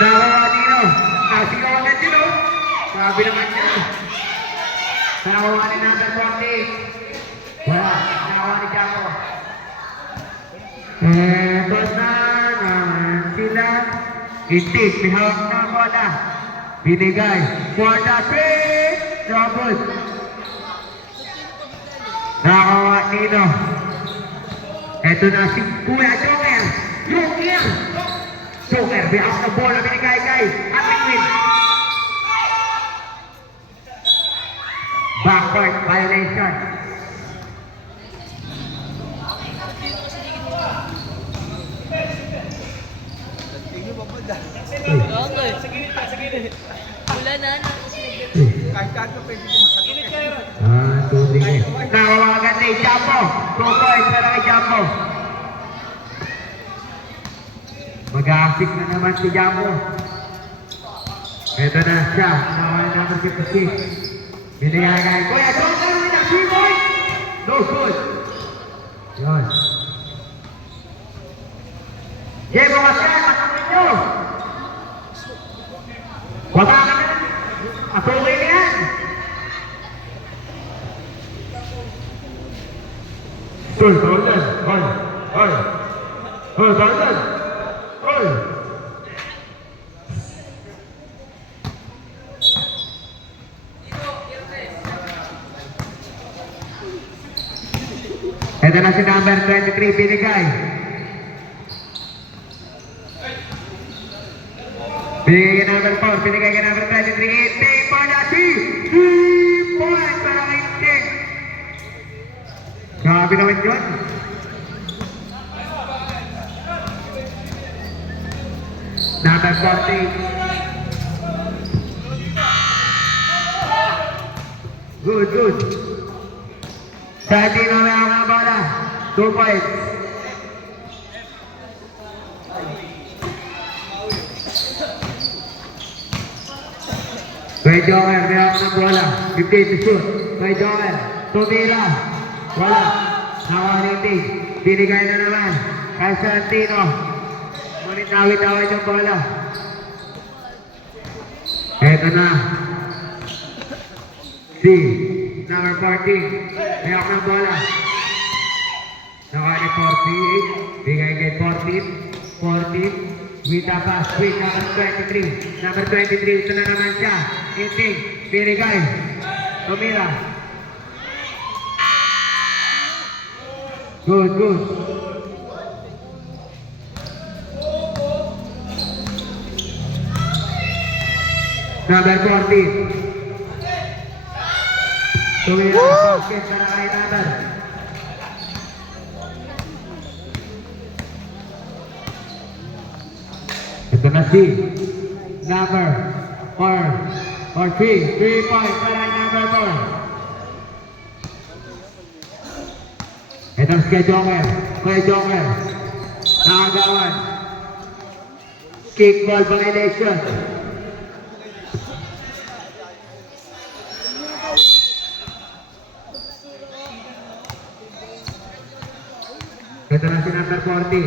Nakawa Nino. Nasigaw agad yun o. Sabi naman siya. Nakawa ni number 40. Wala. Nakawa ni Jaco. Tapos na sila. Itik. May hawak na bola. Binigay. For the three. Trouble. Nakawa Nino. Ito na si Kuya Joker. Joker. Joker. Bihas na bola. Binigay kay Atin. Backward violation. Wala na. Kahit ka pwede mo Nawawagan ni Japo. 2 points para kay Japo. Mag-aasik na naman si Japo. Ito na siya. Nawawagan naman si Pasi. Binigay. Kuya, don't go with the 3 points. No good. Yun. Jebo Kasyan, matuloy nyo. Wata ka na. Matuloy na yan. Hoy, Jordan! Hoy! Hoy! Hoy, Jordan! Hoy! Ito na si number 23, binigay. Binigay ka number 4, binigay ka number 23, Itik for the 3 points para kay Itik. Grabe naman yun. Number 40. Good. Sa atin na may ako ng bola. 2 points. Kuya Joker, may ako ng bola. 15 to shoot. Kuya Joker, tumira. Wala. Nakawalitig. Binigay na naman. Kay Santino. Ngunit awit-awit yung bola. Eto na. Si number 14. May ako ng bola. Nakawali 48. Bigay kay 14. With the pass. With number 23. Number 23. Ito na naman siya. Inting. Binigay. Tumira. Good. Number 14. Tumira basket para kay number. Ito na si number 4 or 3 points para kay number 4. Ito si Kuya Joker. Nakagawan. Kickball violation. Ito na si number 40.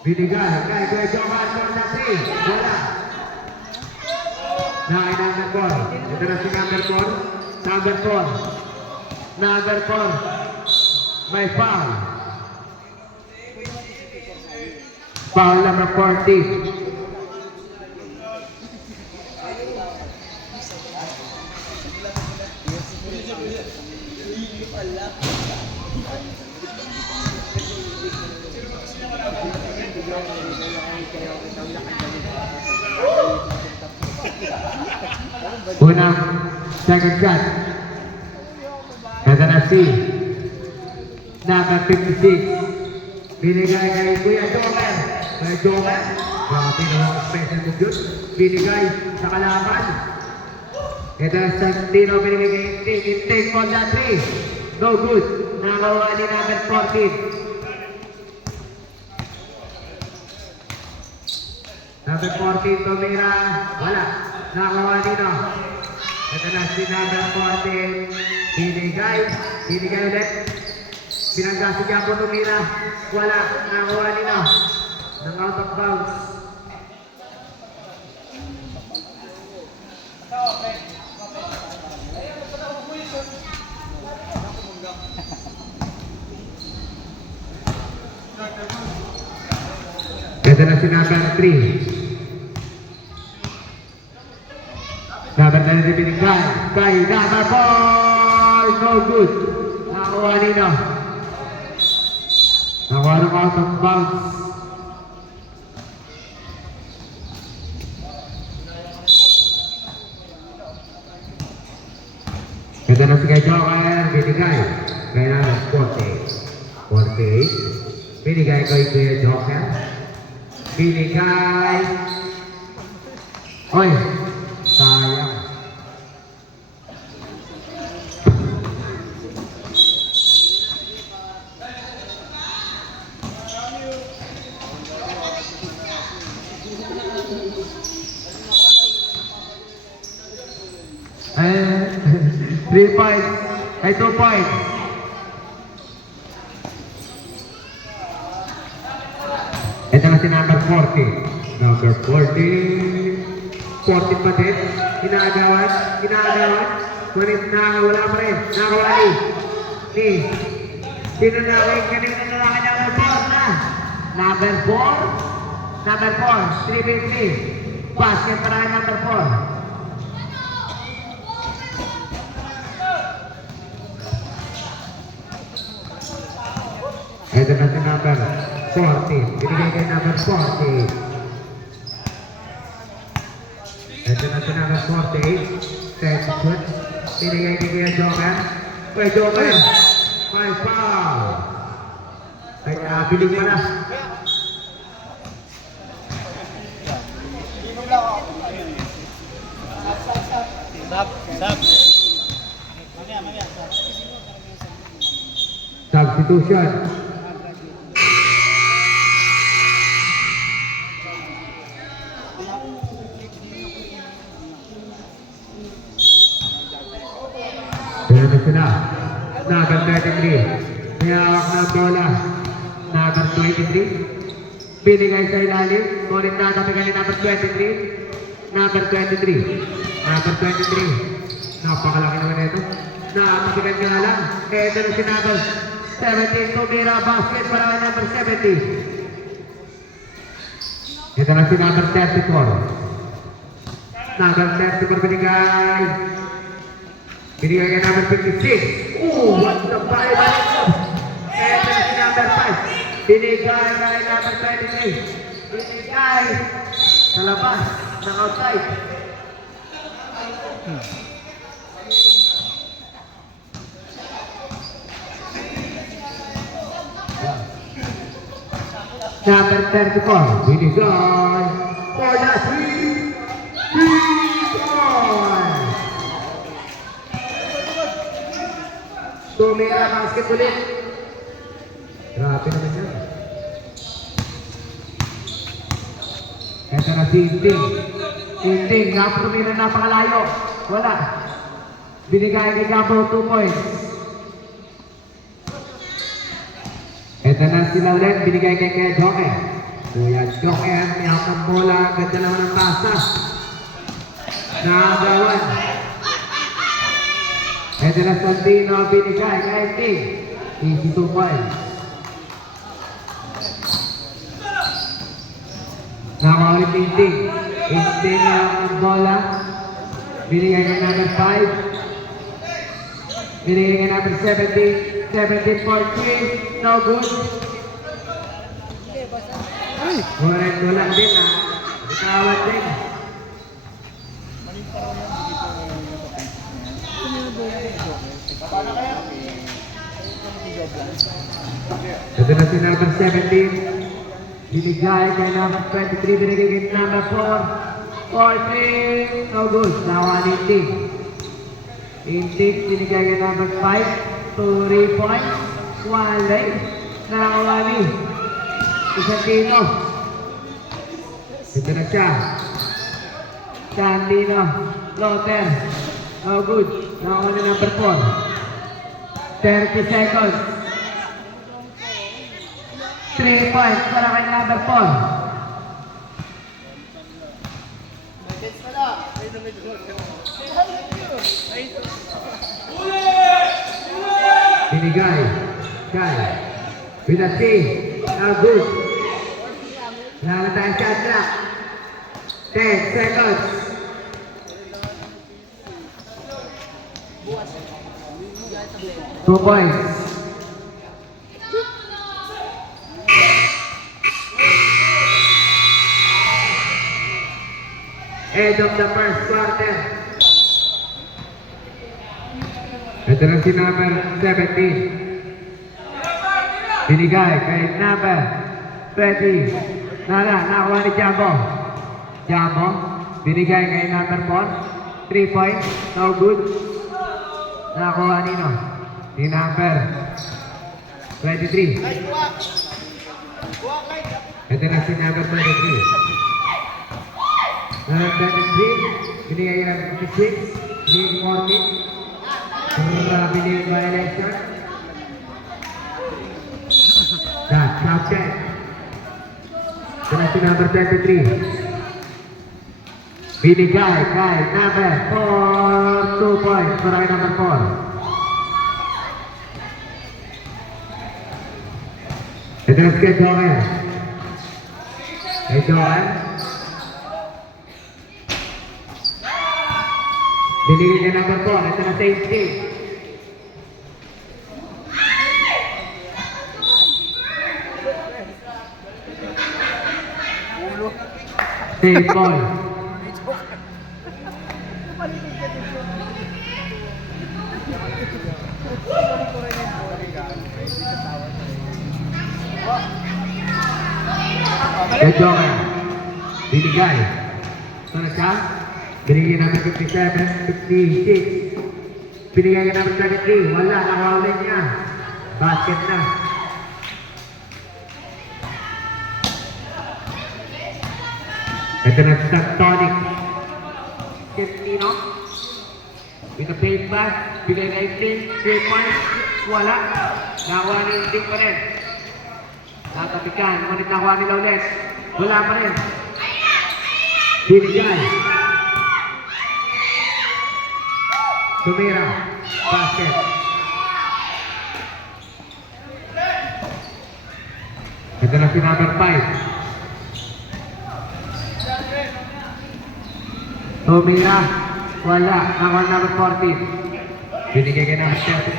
Binigay kay Kuya Joker for the 3. Wala. Kay number 4. Ito na si number 4. Number 4. May foul. Foul number 14. Unang second shot. Ito na si number 56. Binigay kay Kuya Joker. Kuya Joker. Grabe naman special move yun. Binigay sa kalaban. Ito na Santino. Binigay kay Inting. Inting for the 3. No good. Nakawa ni number 14. Number 14 tumira. Wala. Nakawa nino. Ito na si number 14. Binigay ulit. Binangga si Jaco tumira. Wala. Nakawa nino. Nang out of bounds. Ito na si number 3. Number 3 binigay. Kay number 4. No good. Nakuha nino. Nakuha ng out of bounds. Ito na si kay Joker. Binigay. Kay number 48. Binigay kay Kuya Joker. Binigay. Oy. Sayang. Eh, 3 points. Ay, 2 points. Ito na si number 40. Number 40. 40 pa din. Ginagawan. Ngunit na wala pa rin. Nakawali. Ni. Sino na rin? Kanina na lang number 4 na. Number 4. Number 4. 3-3. Basket para kay number 4. Ito na si number 40. Binigay kay number 40. Ito na si number 48. Second foot. Binigay kay Kuya Joker. Kuya Joker. 5 foul. Ay, bilig mo na. Substitution. Pero sila, number 33, may hawak na bola, number 23, binigay sa ilalim, ngunit natapigan ni number 23, number 23, napakalaki naman ito, natapigan nga lang, ito na si number 17, tumira basket para kay number 70. Ito na si number 34, number 34 binigay. Binigay kay number 56. Ooh, what the fire! Ito na si number 5. Binigay kay number 23. Binigay sa labas, sa outside. Number 34. Binigay for the 3 points. Tumira basket ulit. Grabe naman yan. Ito na si Inting. Inting, tumira napakalayo. Wala. Binigay kay Gabo 2 points. Ito na si Lauren, binigay kay Kuya Joker. Kuya Joker, may hawak ng bola. Ganda naman ang pasa. Nakagawan. Ito na Santino, binigay kay Inting. Easy 2 points. Nakaulit Inting. Inting ang bola. Binigay kay number 5. Binigay kay number 17. 17 for 3. No good. Correct lang din ha. Bitawan din. Ito na si number 17. Binigay kay number 23. Binigay kay number 4. 4-3. No good. Nawan Inting. Inting binigay kay number 5. 3 points. 1 leg. Nakawani. Isang Tino. Ito na siya. Sandino. Loter. No good. Nakawani number 4. 30 seconds. 3 points para kay number 4. Binigay kay Binasi. Good. Wala tayo shot clock. 10 seconds. Two points. End of the first quarter. Ito na si number 17. Binigay kay number 20. Nakuha ni Jambo. Jambo. Binigay kay number 4. 3 points. No good. Nakuha nino. Ni number 23. Ito na si number 23. Number 23. Binigay kay number 56. Binigay 14. Binigay violation. That's captain. Ito na si number 23. Binigay kay number 4. 2 points para kay number 4. Ito na si Joel. Kay Joel. Binigay kay number 4. Ito na safety. Safe ball. Kay Joel. Binigay. Ito na siya. Binigay namin 57, 56. Binigay namin 33. Wala, nakawalin niya. Basket na. Ito na si Tonic. Quintino. With a face pass. Bigay na 18. 3 points. Wala. Nakuha ni Indik pa rin. Natapikan. Ngunit nakuha nila ulit. Wala pa rin. Binigay. Tumira. Basket. Ito na si number 5. Tumira. Wala. Nakuha number 14. Binigay kay number 34.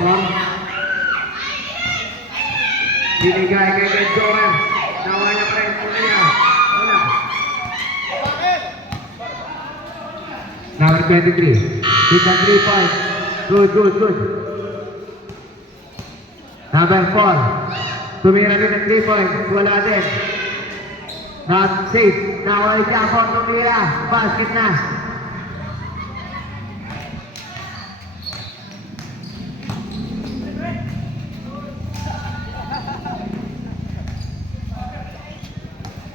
Binigay kay Joel. Nakuha niya pa rin. Tumira. Wala. Number 23. Hit the 3 points. Good, good, good. Number 4. Tumira din ng 3 points. Wala din. Not safe. Nakuha ni Jambo. Tumira. Basket na.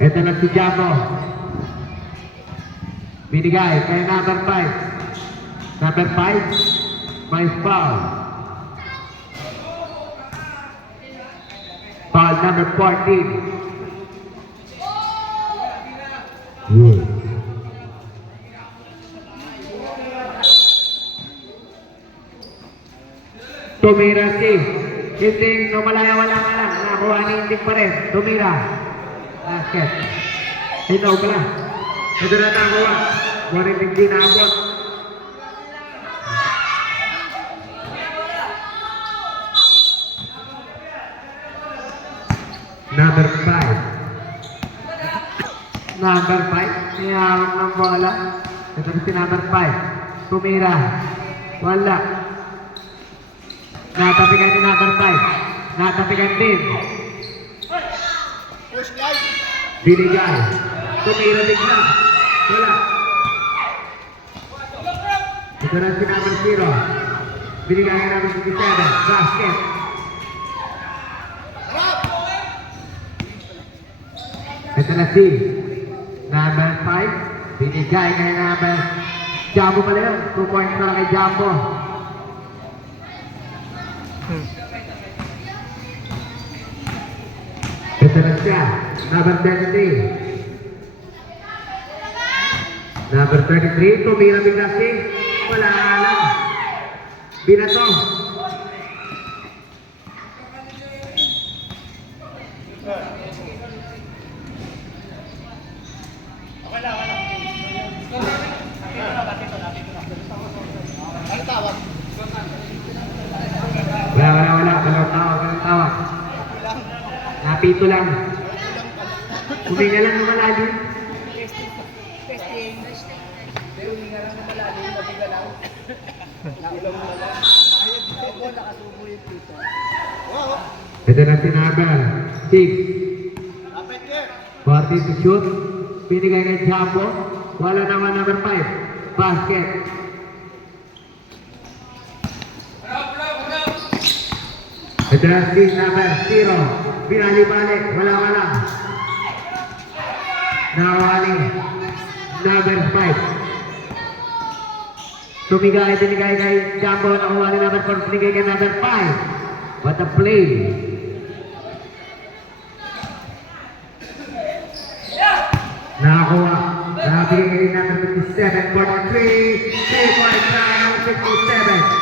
Ito na si Jambo. Binigay kay number 5. Number 5, may foul. Foul number 14. Good. Tumira si. Hindi, numalaya wala ka lang. Nakuha ni Indik pa rin. Tumira. Basket. Ito pala. Ito na nakuha. Ngunit hindi naabot. Number 5. Number 5. Niyawag ng bola. Ito na si number 5. Tumira. Wala. Natapigan ni number 5. Natapigan din. Binigay. Tumira bigla. Wala. Ito na si number 0. Binigay ni number 57. Basket. Ito na si number 5. Binigay kay number Jambo pala yun. 2 points para kay Jambo. Ito na siya. Number 33. Number 33. Tumira bigla si. Wala alam. Binato. Napito lang. Huminga lang na malalim. Testing. Pero hindi nga lang na malalim, mabiga lang. Naulang mo lang. Ako, nakasubo yung pito. Wow! Ito na sinagal. 6. Kapit ka! 40 to shoot. Binigay kay Chambo. Wala naman number 5. Basket. Ito na si number 0. Binali-balik. Wala-wala. Nawali. Number 5. Tumigay, binigay kay Chambo. Nakuha ni number 4. Binigay kay number 5. What a play. Nakakuha. Nakabigay kay number 57 for the 3. 3.9 57.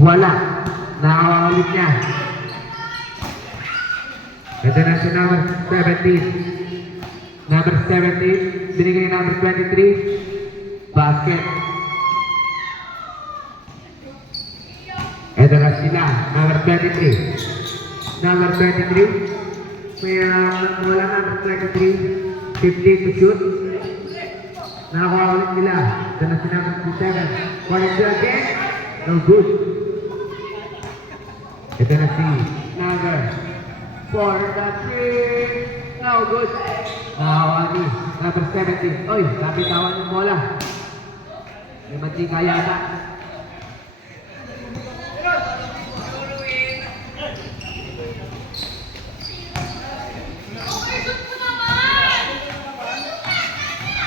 Wala. Nakakuha ulit niya. Ito na si number 17. Number 17. Binigay kay number 23. Basket. Ito na sila, number 23. Number 23. May wala number 23. 50 to shoot. Nakakuha ulit nila. Ito na si number 27. Quality again. No good. Ito na si number 43. No good. Nakakuha ni number 17. Oy, napitawan yung bola. May mantika yata.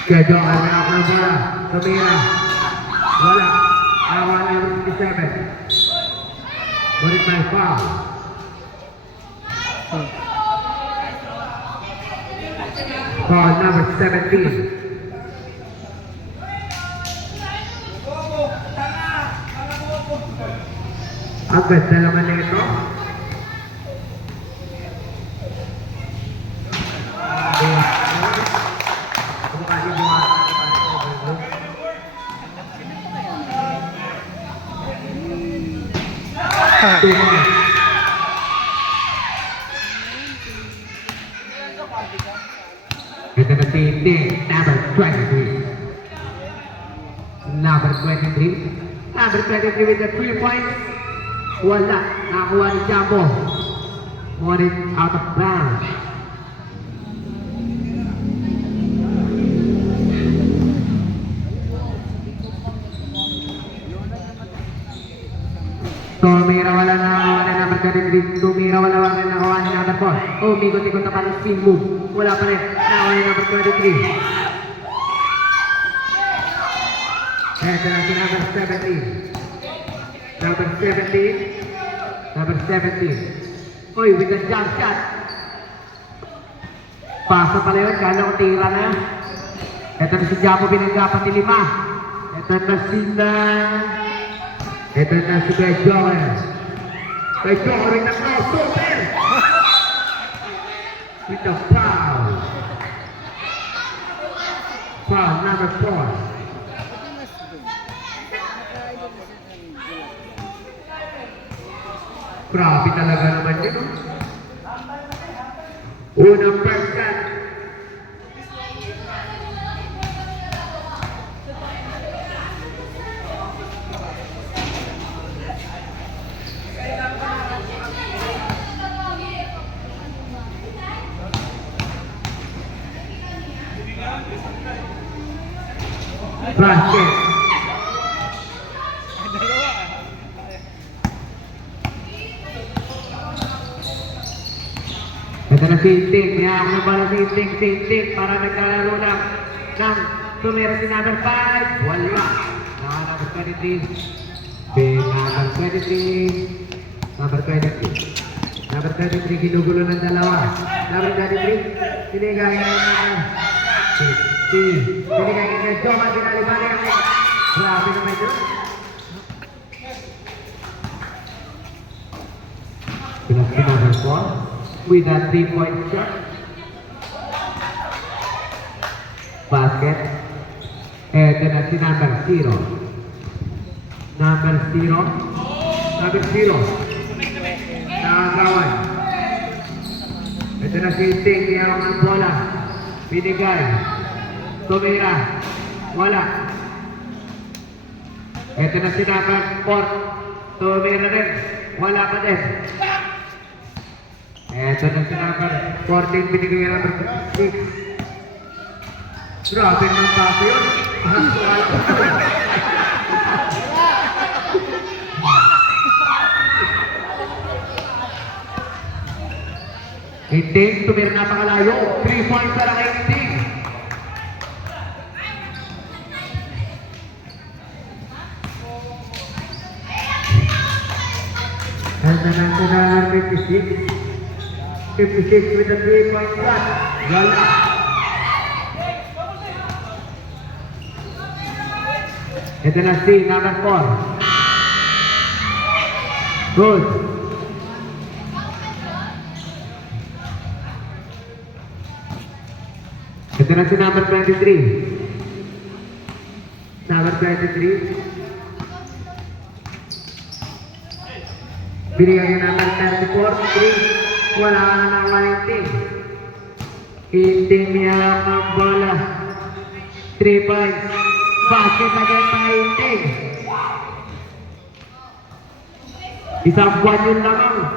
Kedok ang nakakang bola. Tumira. Wala. Awa na yung 57. Balik may foul. Foul number 17. Ang ganda naman na ito. Ito na si Nick, number 23. Number 23. Number 23 with the 3 points. Wala. Nakakuha ni Chambo. Morning out of bounds. Tumira wala na number 33. Tumira wala na nakuha ni number 4. Oh, mikot-ikot na parang spin move. Wala pa rin. Nakuha ni number 23. Ito na si number 17. Number 17. Number 17. Uy, with the jump shot. Pasa pala yun. Kala ko tira na. Ito na si Japo binanggapan ni 5. Ito na si Ito na si Kuya Joel. Kuya Joel rin ang crossover. With the foul. Foul number 4. Grabe talaga naman yun. Unang first shot. Basket. Ito na si Ting. May ako na pala si Ting. Para nagkalaro ng tumira si number 5. Wala. Number 23. Number 23. Number 23. Number 23. Ginugulo ng dalawa. Number 23. Sinigay na number 50. Sinigay na Joma. Binalibali kami. Grabe na medyo. Pinag number 4. With a 3-point shot. Basket. Ito Ito na si number 0. Number 0. Number 0. Nakagawan. Ito na si Ting. Iyawang ng bola. Binigay. Tumira. Wala. Ito na si number 4. Tumira din. Wala pa din. Ito na si number 14. Binigay number 6. Grabe ng papo yun. Hinting, tumira napakalayo. 3 points para kay Hinting. And then ang na 56. 56 with a 3-point shot. Wala. Ito na si number 4. Good. Ito na si number 23. Number 23. Binigay yung number 34. 3. Wala na ng malinting. Hinting niya ang bola. 3 points. Basket again pa Hinting. Isang buwan yun lamang.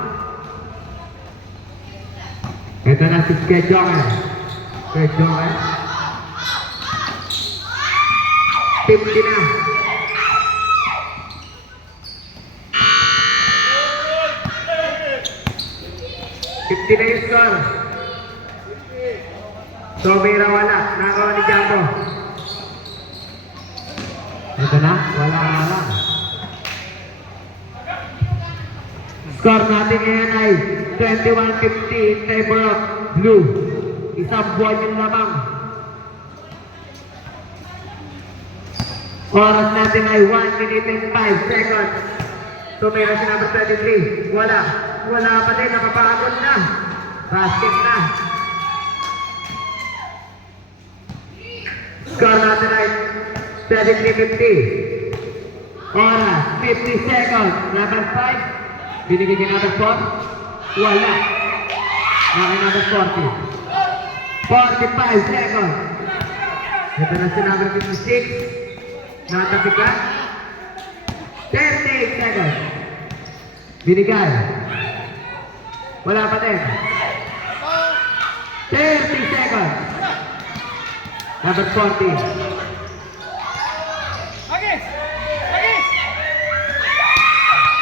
Ito na si Skejonger. Skejonger. 50 na. Na yung score. Tumira wala. Nagawa ni Jumbo. Ito na. Wala lang. Score natin ngayon ay 21-50 in favor of Blue. Isang buwan yung lamang. Oras natin ay 1 minute and 5 seconds. Tumira si number 23. Wala. Wala pa din. Napapagod na. Basket na. Score natin ay 73-50. Oras, 50 seconds. Number 5. Binigay kay number 4. Wala. Nakay number 40. 45 seconds. Ito na si number 56. Natapikan. 38 seconds. Binigay. Wala pa din. 30 seconds. Number 40.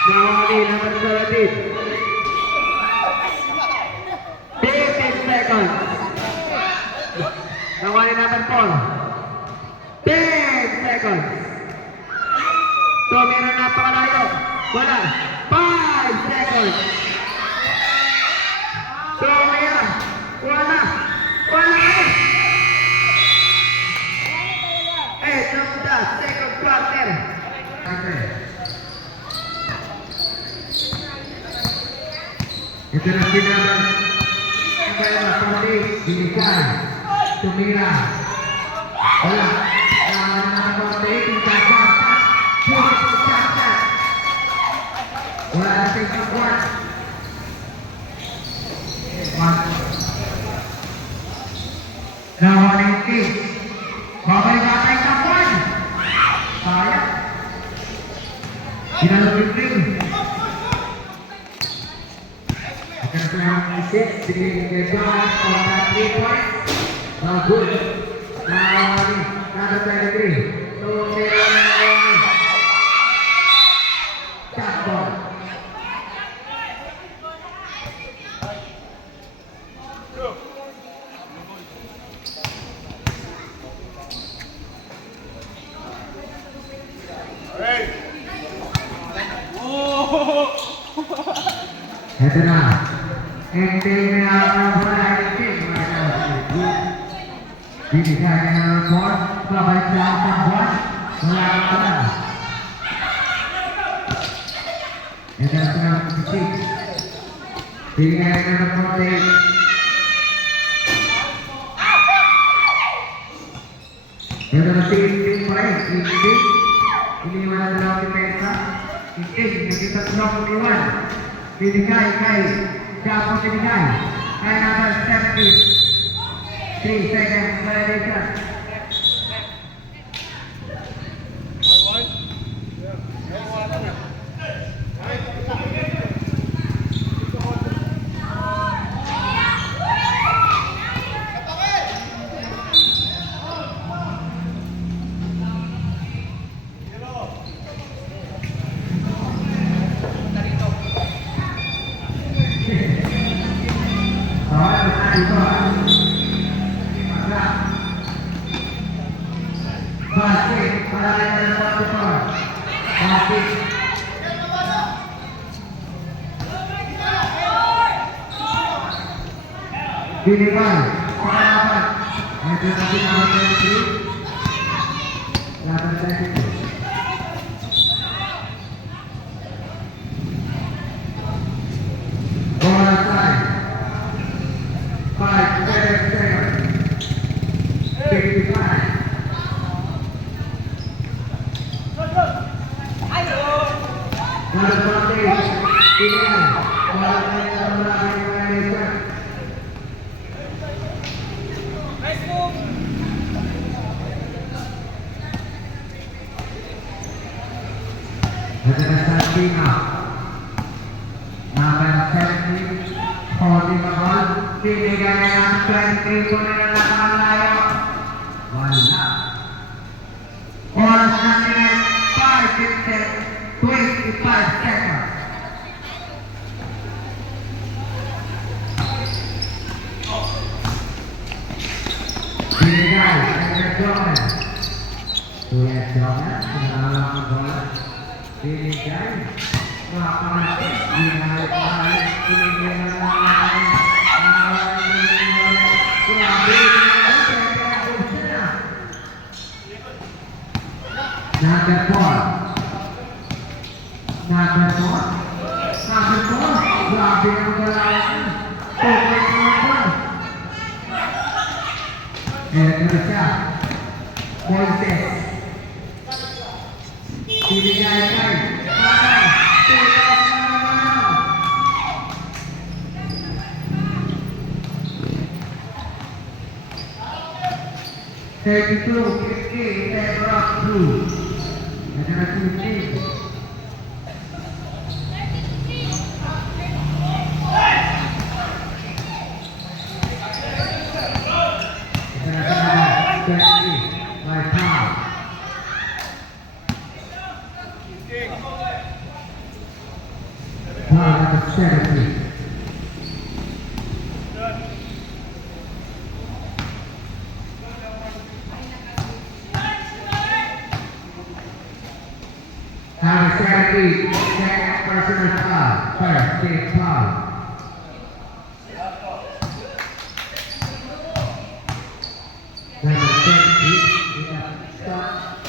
Nawali number 17. 15 seconds. Nawali number 4. 10 seconds. Tumira napakalayo. Wala. 5 seconds. Tumira. Wala. Wala. End of the second quarter. Ito na sinabi. Kaya napali. Binigay. Tumira. Wala. Napali. Binigay. Wala na sa isang buwan. Nawa na yung team. Babay-babay sa buwan. Sayang. Sinalupit-ling. Ito na sa isip. Binigay ko na 3 points. Good. Nawa na. Number 23. So, meron na yung shot ball. Ito na. Hinting na ang bola. Hinting. Binigay na ng board. Babalik sa isang buwan. Wala ka pa na. Ito na sa 56. Binigay na ng 48. Ito na si Inting pa rin. Inting. Iniwan na dalawang depensa. Inting. Nakita tulong umiwan. Binigay kay Japo binigay. Kaya number 70. 3 seconds violation. Dilipan, pengalaman. Itu nanti nama menteri. Latar saya itu. Bola time. 5 seconds. 55. Lalu berarti ini bola time. Ada Santina, nama Santi, Hodi Mahal, binigay ng 20 po na laban layo. Wala. Oras na minute, 25 seconds. Binigay, Edgar Jones. Edgar Jones, pinakalang ang bola. Binigay, makakamati, binigay pa rin, binigay na lang natin, Number 4, grabe ang galawan, okay naman. Eto siya, Moises. Binigay kay Manang, tulog na naman. Thirty-two, 50, favor of blue. Ito na si Steve. Ito na si 20, by pound. Number 70. Number 70, second personal foul, first big foul. Number 70, stop,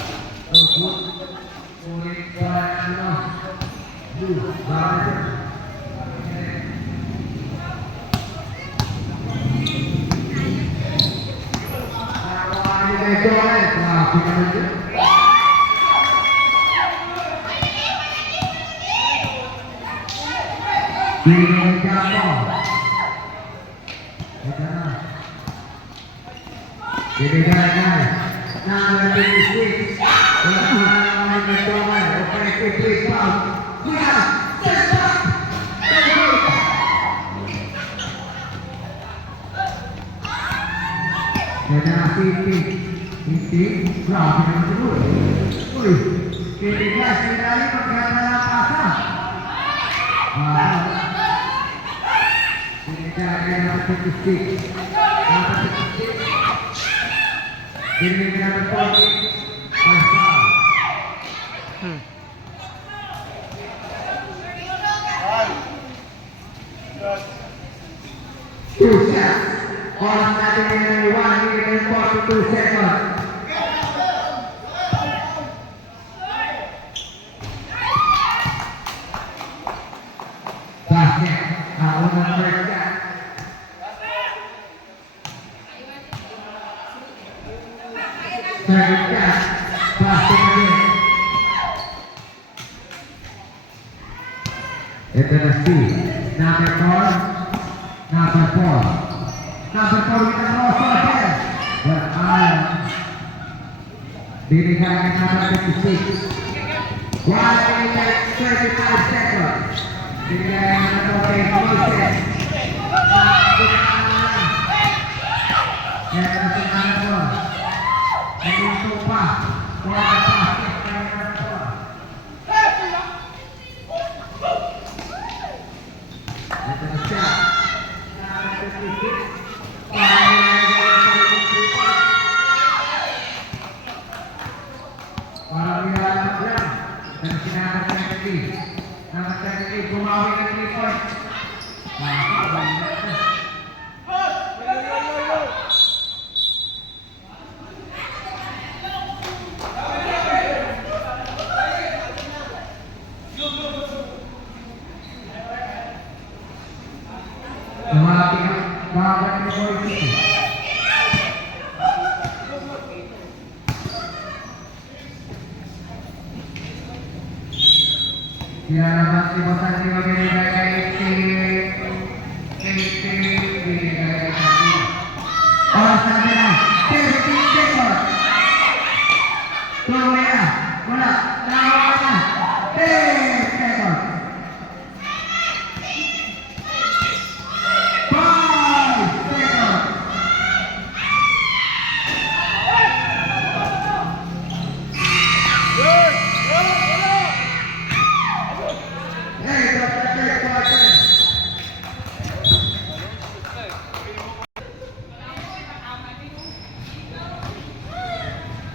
no good, ulit pa, blue, bawal. Binigay Japo. Ito na. Binigay na. Number 56. Wala naman ang nagtawag. Okay, quick foul. Kuya! Step back! Ito na si grabe naman siguro. Uy! Binigay, sinali magkana na pasa. Binigay na 56. Number 56. Binigay na 40. First foul. Two shots. Oras natin ngayon ay 1 minute and 42 seconds. Basket. Unang first shot. Second Ito na si number 4. Number 4. Number 4 with the crossover. Well, binigay ng number 56. 1 minute 35 seconds. Binigay ng number 56. Ito na si number 4. Nagluto pa. Wala pa. Ito na siya. Number 56. Parang nilalap lang. Ito na si number 23. Number 23, bumawi ng 3 points. Nakakabay na ito. Tumating ang babat ni Boise. Sinalabas si Bosan si binigay kay binigay kay Sabi. Oras na nila, 13 seconds. Tuloy na, wala, nahawa na, 10 seconds. 5 seconds. Hey, that's the third quarter.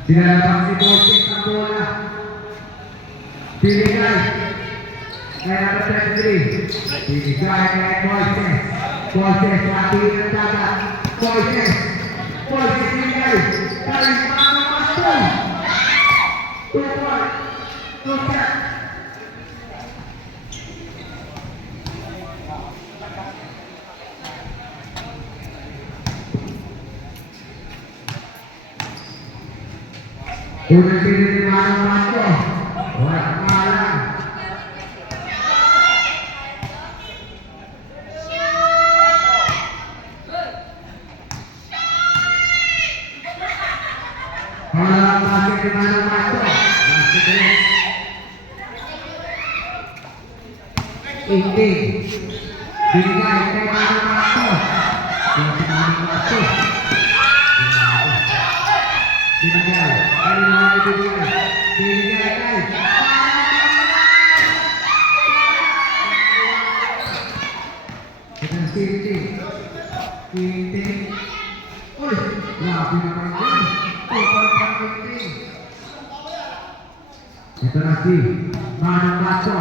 Sinalabas si Boise ang bola. Binigay kay number 23. Binigay kay Boise. Boise sa tingin ng dagat. Boise binigay kay Mano Masto. 2 point. 2 set. Unang pinili ni Mano Masto. Wala pangalan. Pangalan pasok ni Mano Masto. Masuk ulit. 18. Binigay kay Mano Masto. Si Mano Masto. Binigay. Kanina nga ibigay. Binigay kay ito ang Sinting. Uy! Grabe naman yun. Ito na si Manong Masto.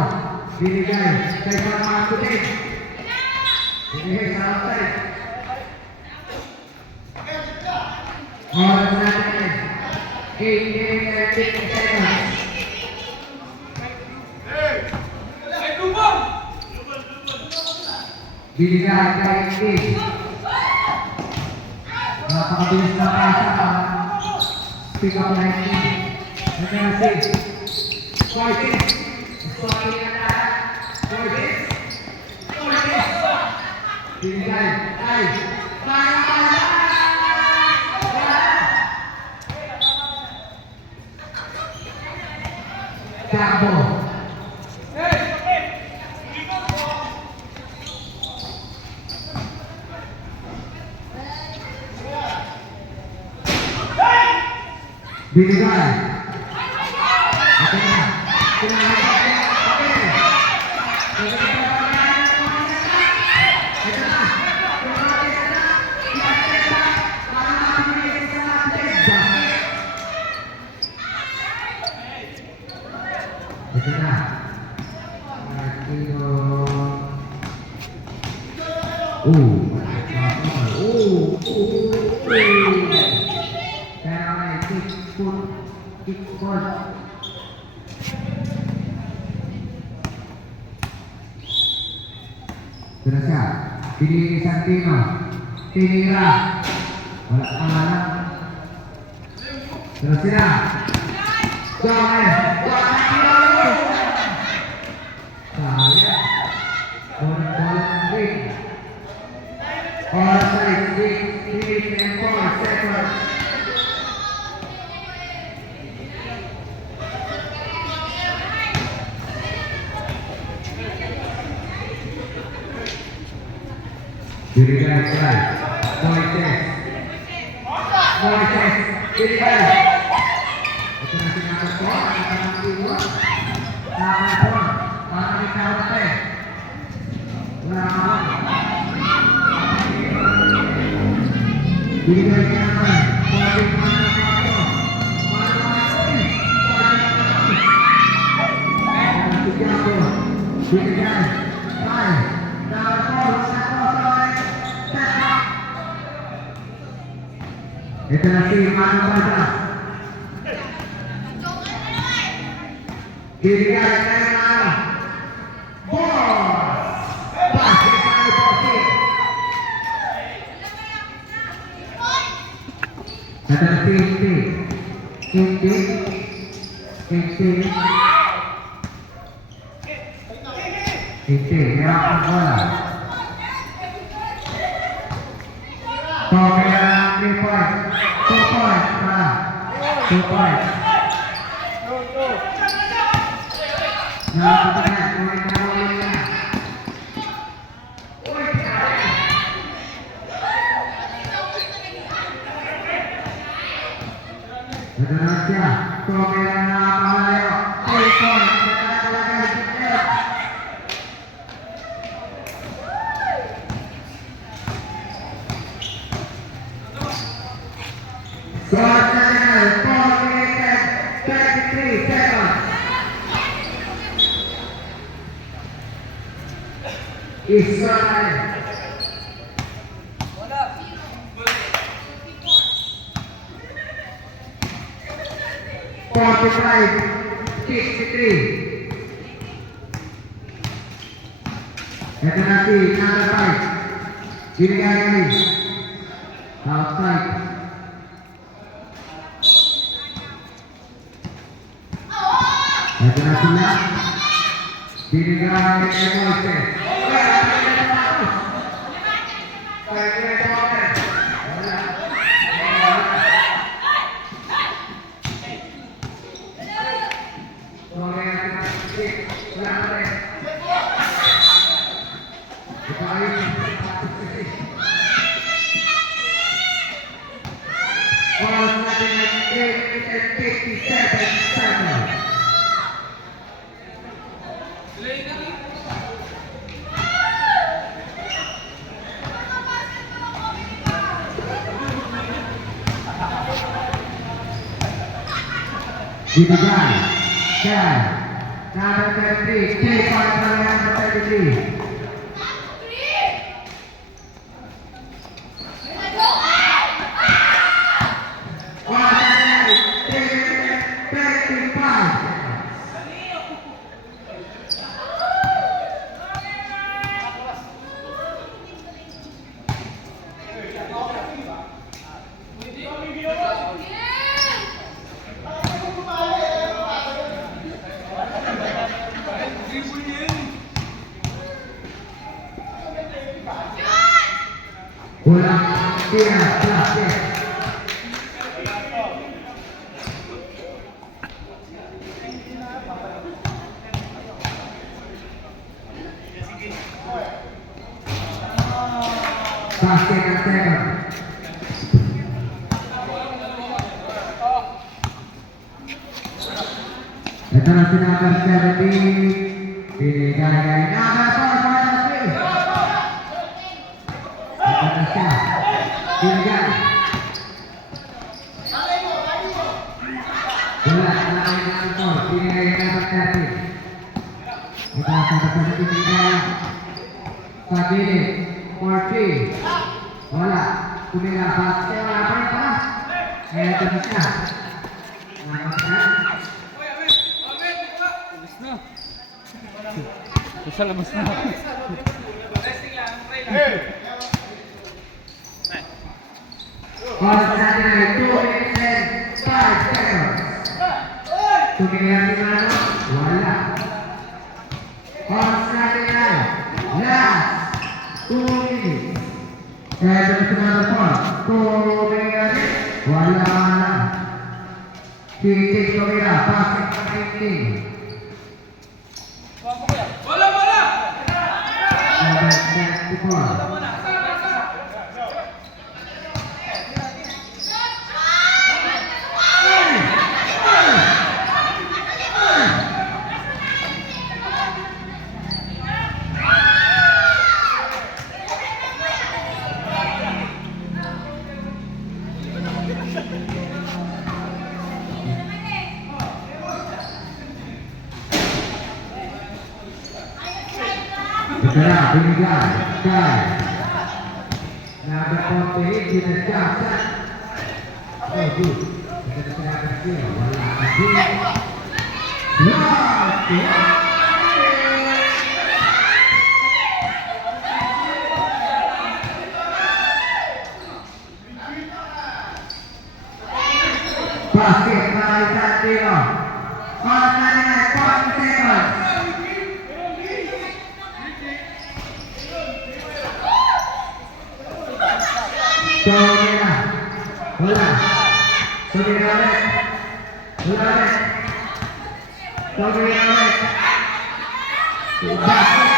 Binigay kay San Marco din. Binigay sa outside. Oras natin. 8 minutes and 50 seconds. Binigay kay Steve. Napakabilis na pasa para pick up line team. Ito na si Fortis. Fortis na lahat. Fortis. Binigay kay Gabo. Binigay. Ito na. Ito na. Martino. Kaya may kick-foot. Ito na siya. Pinili Santino. Tinira. Wala pangalan. Ito na sila. Sayang. Binigay kay Moises. Moises, binigay. Ito na sinabi ko, nakakatiwa. Nakakatiwa, parang ikaw na eh. Wala ka. Binigay ka naman. Pwede ka naman ako. Binigay. Ay, nakapos. Ito na si Mano Basa. Binigay kay Mano. Boss! Basket Mano Basa. Ito na si Inti. Inti. Inti. Inti. Meron ang bola. Toke lang 3 points. 2 points. 2 points. Nakapagyan. Ulit na ulit na. Ulit na. Ito na siya. Toke lang nakapalayo. 3 points. Nakalagay si Jeff. Shot na 4 minutes and 33 seconds. Israel. Forty-five, 63. Ito na si number 5. Binigay kami. Outside. Ito na sila. Binigay kay Moises. Binigay kay number 33, 3 points para number 33. Ulang dia basket. Basket and second. Ito na si number 17. Binigay kay number 4, ito na siya. Binigay. Wala. Wala kay number 4. Binigay kay number 13. Ito na sa binigay. Sa gilid. 40. Wala. Kumila. Basket. Wala pa rin pala. Ito na siya. Bisa lemes na. Ball Saturday, 2 minutes and 5 seconds. Tumingin si Mano, wala. Ball Saturday, last 2 minutes. Kaya ito si Mano po, tumingin, wala. Titik tumira, pasok sa tingin. Number 24. Sekarang binigay kay number 48 dinasyasan. Oh, good. Kita serahkan dia. Wala lagi. Basket Marisan Timur. Kontannya Konsenon. Saudara, bola, saudara, bola, saudara,